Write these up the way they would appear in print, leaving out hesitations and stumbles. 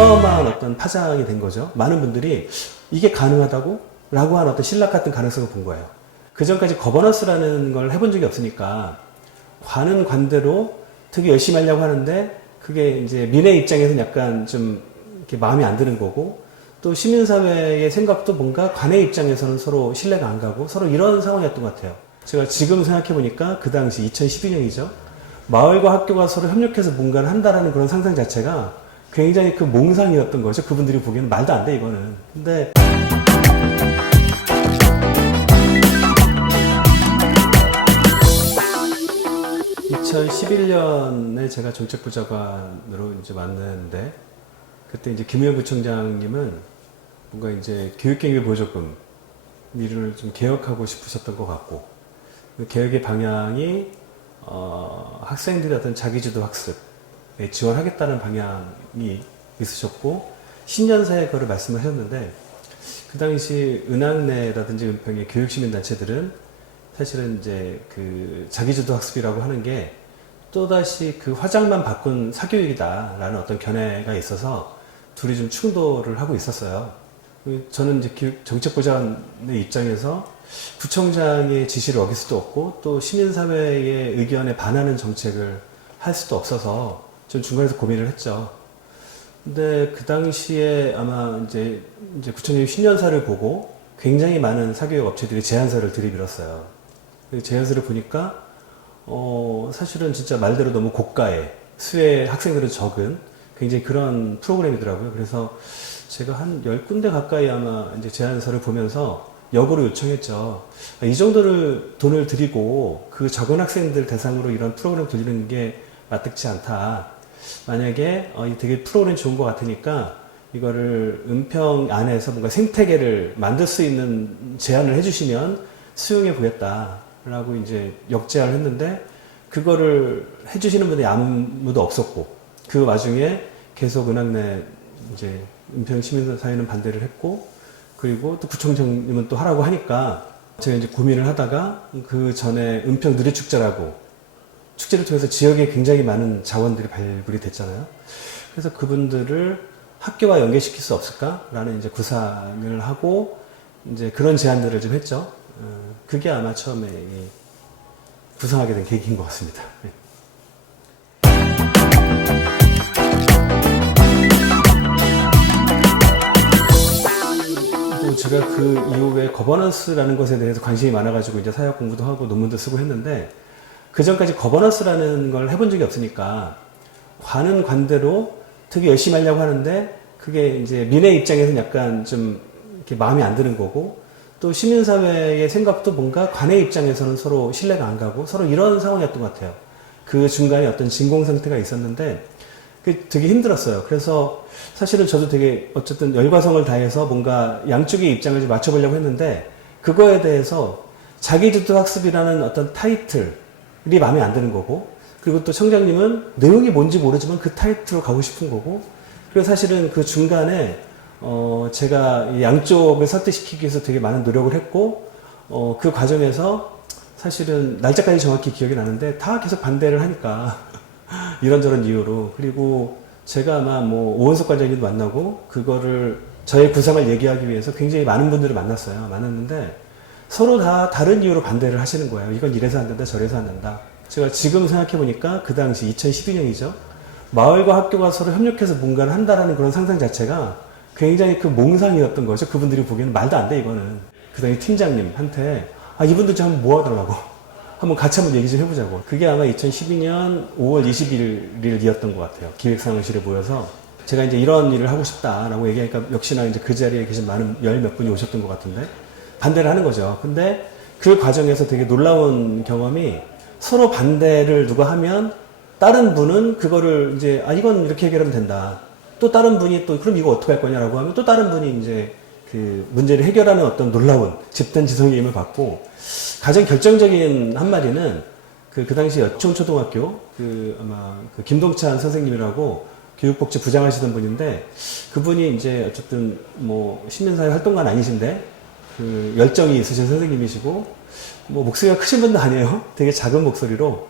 어마어마한 어떤 파장이 된 거죠. 많은 분들이 이게 가능하다고? 라고 하는 어떤 신락 같은 가능성을 본 거예요. 그 전까지 거버넌스라는 걸 해본 적이 없으니까 관은 관대로 되게 열심히 하려고 하는데 그게 이제 민의 입장에서는 약간 좀 이렇게 마음에 안 드는 거고 또 시민사회의 생각도 뭔가 관의 입장에서는 서로 신뢰가 안 가고 서로 이런 상황이었던 것 같아요. 제가 지금 생각해보니까 그 당시 2012년이죠. 마을과 학교가 서로 협력해서 뭔가를 한다라는 그런 상상 자체가 굉장히 그 몽상이었던 거죠. 그분들이 보기에는 말도 안 돼, 이거는. 근데 2011년에 제가 정책부장관으로 이제 만났는데 그때 이제 김우현 부총장님은 뭔가 이제 교육경비 보조금 일을 좀 개혁하고 싶으셨던 것 같고 그 개혁의 방향이 학생들의 어떤 자기주도 학습에 지원하겠다는 방향이 있으셨고 신년사에 그걸 말씀하셨는데 그 당시 은학내라든지 은평의 교육시민단체들은 사실은 이제 그 자기주도 학습이라고 하는 게 또다시 그 화장만 바꾼 사교육이다라는 어떤 견해가 있어서 둘이 좀 충돌을 하고 있었어요. 저는 이제 정책부장의 입장에서 구청장의 지시를 어길 수도 없고 또 시민사회의 의견에 반하는 정책을 할 수도 없어서 좀 중간에서 고민을 했죠. 근데 그 당시에 아마 이제 구청장이 신년사를 보고 굉장히 많은 사교육 업체들이 제안서를 들이밀었어요. 제안서를 보니까 사실은 진짜 말대로 너무 고가의 수혜 학생들은 적은 굉장히 그런 프로그램이더라고요. 그래서 제가 한 10군데 가까이 아마 이제 제안서를 보면서 역으로 요청했죠. 이 정도를 돈을 들이고 그 적은 학생들 대상으로 이런 프로그램 돌리는 게 마땅치 않다. 만약에 되게 프로그램 좋은 것 같으니까 이거를 은평 안에서 뭔가 생태계를 만들 수 있는 제안을 해주시면 수용해 보겠다라고 이제 역제안을 했는데 그거를 해주시는 분이 아무도 없었고 그 와중에 계속 은학내 이제 은평 시민사회는 반대를 했고 그리고 또 구청장님은 또 하라고 하니까 제가 이제 고민을 하다가 그 전에 은평 누리축제라고 축제를 통해서 지역에 굉장히 많은 자원들이 발굴이 됐잖아요. 그래서 그분들을 학교와 연계시킬 수 없을까라는 이제 구상을 하고 이제 그런 제안들을 좀 했죠. 그게 아마 처음에 구상하게 된 계기인 것 같습니다. 제가 그 이후에 거버넌스라는 것에 대해서 관심이 많아가지고 이제 사회학 공부도 하고 논문도 쓰고 했는데 그 전까지 거버넌스라는 걸 해본 적이 없으니까 관은 관대로 되게 열심히 하려고 하는데 그게 이제 민의 입장에서는 약간 좀 이렇게 마음에 안 드는 거고 또 시민사회의 생각도 뭔가 관의 입장에서는 서로 신뢰가 안 가고 서로 이런 상황이었던 것 같아요. 그 중간에 어떤 진공 상태가 있었는데 그게 되게 힘들었어요. 그래서 사실은 저도 되게 어쨌든 열과성을 다해서 뭔가 양쪽의 입장을 좀 맞춰보려고 했는데 그거에 대해서 자기주도 학습이라는 어떤 타이틀이 마음에 안 드는 거고 그리고 또 청장님은 내용이 뭔지 모르지만 그 타이틀로 가고 싶은 거고 그리고 사실은 그 중간에 제가 양쪽을 설득시키기 위해서 되게 많은 노력을 했고 그 과정에서 사실은 날짜까지 정확히 기억이 나는데 다 계속 반대를 하니까 이런저런 이유로 그리고 제가 아마 뭐 오원석 관장님도 만나고 그거를 저의 구상을 얘기하기 위해서 굉장히 많은 분들을 만났는데 서로 다 다른 이유로 반대를 하시는 거예요. 이건 이래서 안 된다 저래서 안 된다. 제가 지금 생각해 보니까 그 당시 2012년이죠. 마을과 학교가 서로 협력해서 뭔가를 한다라는 그런 상상 자체가 굉장히 그 몽상이었던 거죠. 그분들이 보기에는 말도 안 돼 이거는. 그 당시 팀장님한테 이분들 좀 한번 모아달라고 한번 같이 한번 얘기 좀 해보자고. 그게 아마 2012년 5월 21일이었던 것 같아요. 기획상황실에 모여서 제가 이제 이런 일을 하고 싶다라고 얘기하니까 역시나 이제 그 자리에 계신 많은 몇 분이 오셨던 것 같은데 반대를 하는 거죠. 근데 그 과정에서 되게 놀라운 경험이 서로 반대를 누가 하면 다른 분은 그거를 이제 이건 이렇게 해결하면 된다. 또 다른 분이 또 그럼 이거 어떻게 할 거냐라고 하면 또 다른 분이 이제 그 문제를 해결하는 어떤 놀라운 집단 지성의 힘을 받고 가장 결정적인 한마디는 그 당시 여천초등학교 아마 그 김동찬 선생님이라고 교육복지 부장하시던 분인데 그분이 이제 어쨌든 뭐 시민사회 활동가는 아니신데 그 열정이 있으신 선생님이시고 뭐 목소리가 크신 분도 아니에요. 되게 작은 목소리로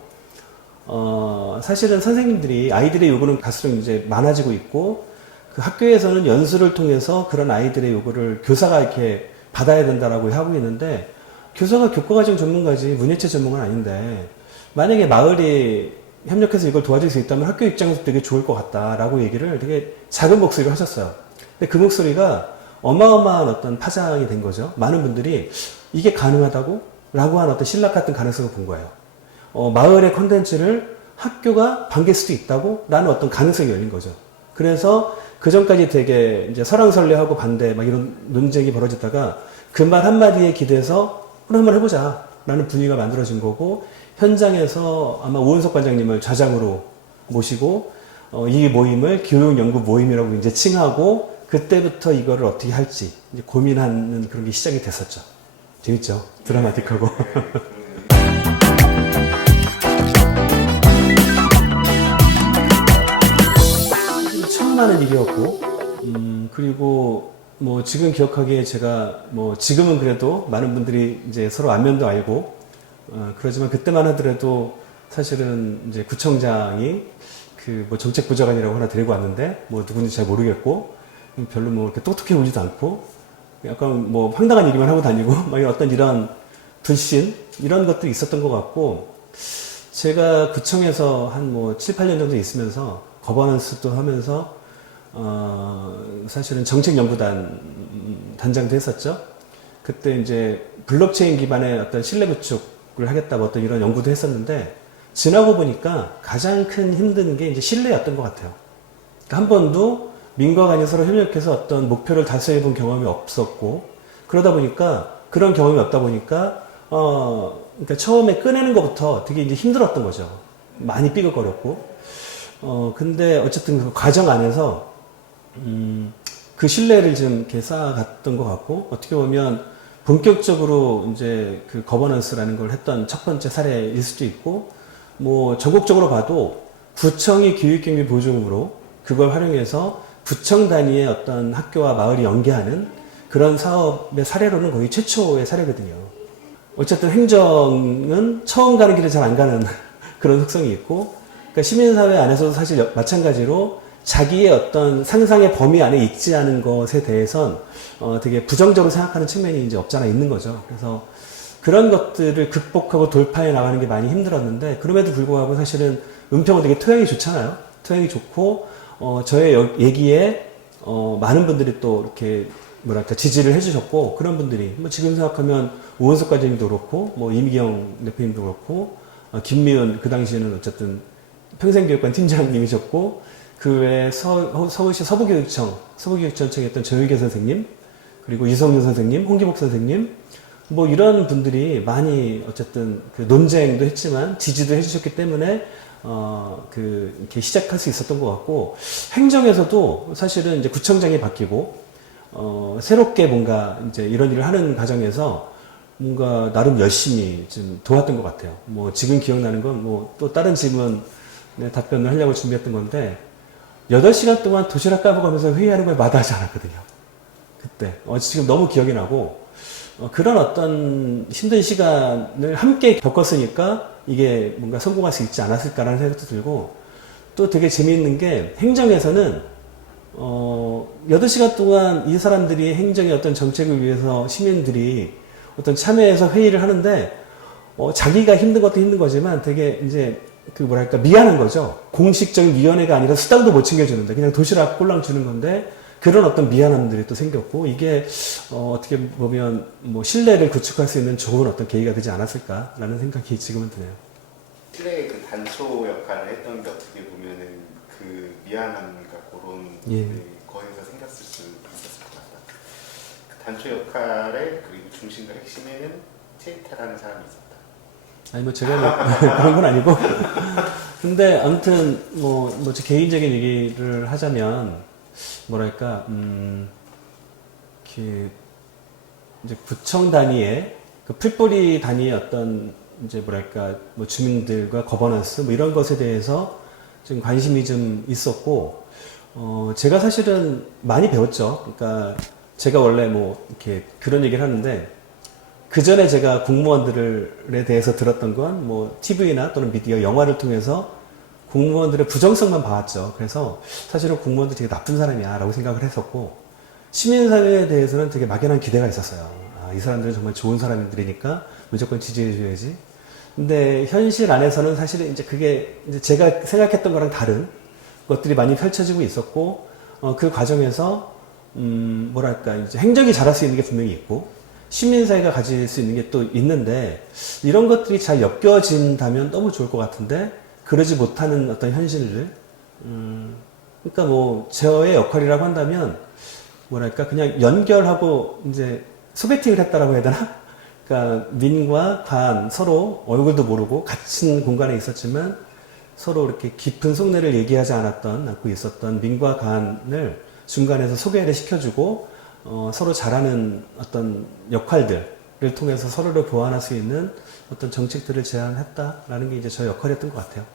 사실은 선생님들이 아이들의 요구는 갈수록 이제 많아지고 있고 그 학교에서는 연수를 통해서 그런 아이들의 요구를 교사가 이렇게 받아야 된다라고 하고 있는데, 교사가 교과과정 전문가지 문예체 전문가는 아닌데, 만약에 마을이 협력해서 이걸 도와줄 수 있다면 학교 입장에서 되게 좋을 것 같다라고 얘기를 되게 작은 목소리로 하셨어요. 근데 그 목소리가 어마어마한 어떤 파장이 된 거죠. 많은 분들이 이게 가능하다고? 라고 한 어떤 신락 같은 가능성을 본 거예요. 마을의 콘텐츠를 학교가 반길 수도 있다고? 라는 어떤 가능성이 열린 거죠. 그래서 그 전까지 되게 이제 설왕설래하고 반대 막 이런 논쟁이 벌어지다가 그 말 한마디에 기대서 그럼 한번 해보자 라는 분위기가 만들어진 거고, 현장에서 아마 오은석 관장님을 좌장으로 모시고 이 모임을 교육연구 모임이라고 이제 칭하고, 그때부터 이거를 어떻게 할지 이제 고민하는 그런 게 시작이 됐었죠. 재밌죠? 드라마틱하고. 처음 하는 일이었고, 그리고 뭐 지금 기억하기에 제가 뭐 지금은 그래도 많은 분들이 이제 서로 안면도 알고, 그러지만 그때만 하더라도 사실은 이제 구청장이 그 뭐 정책부장관이라고 하나 데리고 왔는데 뭐 누군지 잘 모르겠고, 별로 뭐 이렇게 똑똑해 보지도 않고, 약간 뭐 황당한 얘기만 하고 다니고, 막 어떤 이런 불신, 이런 것들이 있었던 것 같고, 제가 구청에서 한 뭐 7, 8년 정도 있으면서 거버넌스도 하면서, 사실은 정책연구단 단장도 했었죠. 그때 이제 블록체인 기반의 어떤 신뢰 구축을 하겠다고 어떤 이런 연구도 했었는데, 지나고 보니까 가장 큰 힘든 게 이제 신뢰였던 것 같아요. 그러니까 한 번도 민과 관이 서로 협력해서 어떤 목표를 달성해 본 경험이 없었고, 그러다 보니까, 그런 경험이 없다 보니까, 그러니까 처음에 꺼내는 것부터 되게 이제 힘들었던 거죠. 많이 삐걱거렸고. 근데 어쨌든 그 과정 안에서, 그 신뢰를 좀 이렇게 쌓아갔던 것 같고, 어떻게 보면 본격적으로 이제 그 거버넌스라는 걸 했던 첫 번째 사례일 수도 있고, 뭐 전국적으로 봐도 구청이 교육경비 보조금으로 그걸 활용해서 구청 단위의 어떤 학교와 마을이 연계하는 그런 사업의 사례로는 거의 최초의 사례거든요. 어쨌든 행정은 처음 가는 길에 잘 안 가는 그런 속성이 있고, 그러니까 시민사회 안에서도 사실 마찬가지로 자기의 어떤 상상의 범위 안에 있지 않은 것에 대해선 되게 부정적으로 생각하는 측면이 이제 없잖아 있는 거죠. 그래서 그런 것들을 극복하고 돌파해 나가는 게 많이 힘들었는데, 그럼에도 불구하고 사실은 은평은 되게 토양이 좋잖아요. 토양이 좋고, 저의 얘기에 많은 분들이 또 이렇게 뭐랄까 지지를 해주셨고, 그런 분들이 뭐 지금 생각하면 오은석 과장님도 그렇고, 뭐 이미경 대표님도 그렇고, 김미은 그 당시에는 어쨌든 평생교육관 팀장님이셨고, 그 외에 서울시 서부교육청에 있던 조유계 선생님, 그리고 이성윤 선생님, 홍기복 선생님, 뭐 이런 분들이 많이 어쨌든 그 논쟁도 했지만 지지도 해주셨기 때문에 이렇게 시작할 수 있었던 것 같고, 행정에서도 사실은 이제 구청장이 바뀌고, 새롭게 뭔가 이제 이런 일을 하는 과정에서 뭔가 나름 열심히 좀 도왔던 것 같아요. 뭐 지금 기억나는 건 뭐 또 다른 질문 답변을 하려고 준비했던 건데, 8시간 동안 도시락 까먹으면서 회의하는 걸 마다하지 않았거든요. 그때. 지금 너무 기억이 나고, 그런 어떤 힘든 시간을 함께 겪었으니까 이게 뭔가 성공할 수 있지 않았을까라는 생각도 들고, 또 되게 재미있는 게 행정에서는 8시간 동안 이 사람들이 행정의 어떤 정책을 위해서 시민들이 어떤 참여해서 회의를 하는데, 자기가 힘든 것도 힘든 거지만 되게 이제 그 뭐랄까 미안한 거죠. 공식적인 위원회가 아니라 수당도 못 챙겨주는데 그냥 도시락 꼴랑 주는 건데, 그런 어떤 미안함들이 또 생겼고, 이게 어떻게 보면 뭐 신뢰를 구축할 수 있는 좋은 어떤 계기가 되지 않았을까라는 생각이 지금은 드네요. 신뢰의 그 단초 역할을 했던 게 어떻게 보면은 그 미안함과 그런 거에서 생겼을 수 있었을 것 같아요. 그 단초 역할의 그리고 중심과 핵심에는 최이태라는 사람이 있었다. 아니 뭐 제가 뭐 그런 건 아니고, 근데 아무튼 뭐 제 개인적인 얘기를 하자면, 뭐랄까, 이제 구청 단위의, 그 풀뿌리 단위의 어떤, 이제 뭐랄까, 뭐 주민들과 거버넌스, 뭐 이런 것에 대해서 좀 관심이 좀 있었고, 제가 사실은 많이 배웠죠. 그러니까, 제가 원래 뭐, 이렇게 그런 얘기를 하는데, 그 전에 제가 공무원들에 대해서 들었던 건 뭐, TV나 또는 미디어, 영화를 통해서 공무원들의 부정성만 봐왔죠. 그래서 사실은 공무원도 되게 나쁜 사람이야 라고 생각을 했었고, 시민사회에 대해서는 되게 막연한 기대가 있었어요. 아, 이 사람들은 정말 좋은 사람들이니까 무조건 지지해줘야지. 근데 현실 안에서는 사실은 이제 그게 이제 제가 생각했던 거랑 다른 것들이 많이 펼쳐지고 있었고, 그 과정에서 뭐랄까 이제 행정이 잘할 수 있는 게 분명히 있고 시민사회가 가질 수 있는 게 또 있는데, 이런 것들이 잘 엮여진다면 너무 좋을 것 같은데 그러지 못하는 어떤 현실들. 그러니까 뭐 저의 역할이라고 한다면 뭐랄까 그냥 연결하고 이제 소개팅을 했다라고 해야 되나? 그러니까 민과 관 서로 얼굴도 모르고 같은 공간에 있었지만 서로 이렇게 깊은 속내를 얘기하지 않고 있었던 민과 관을 중간에서 소개를 시켜주고 서로 잘하는 어떤 역할들을 통해서 서로를 보완할 수 있는 어떤 정책들을 제안했다라는 게 이제 저의 역할이었던 것 같아요.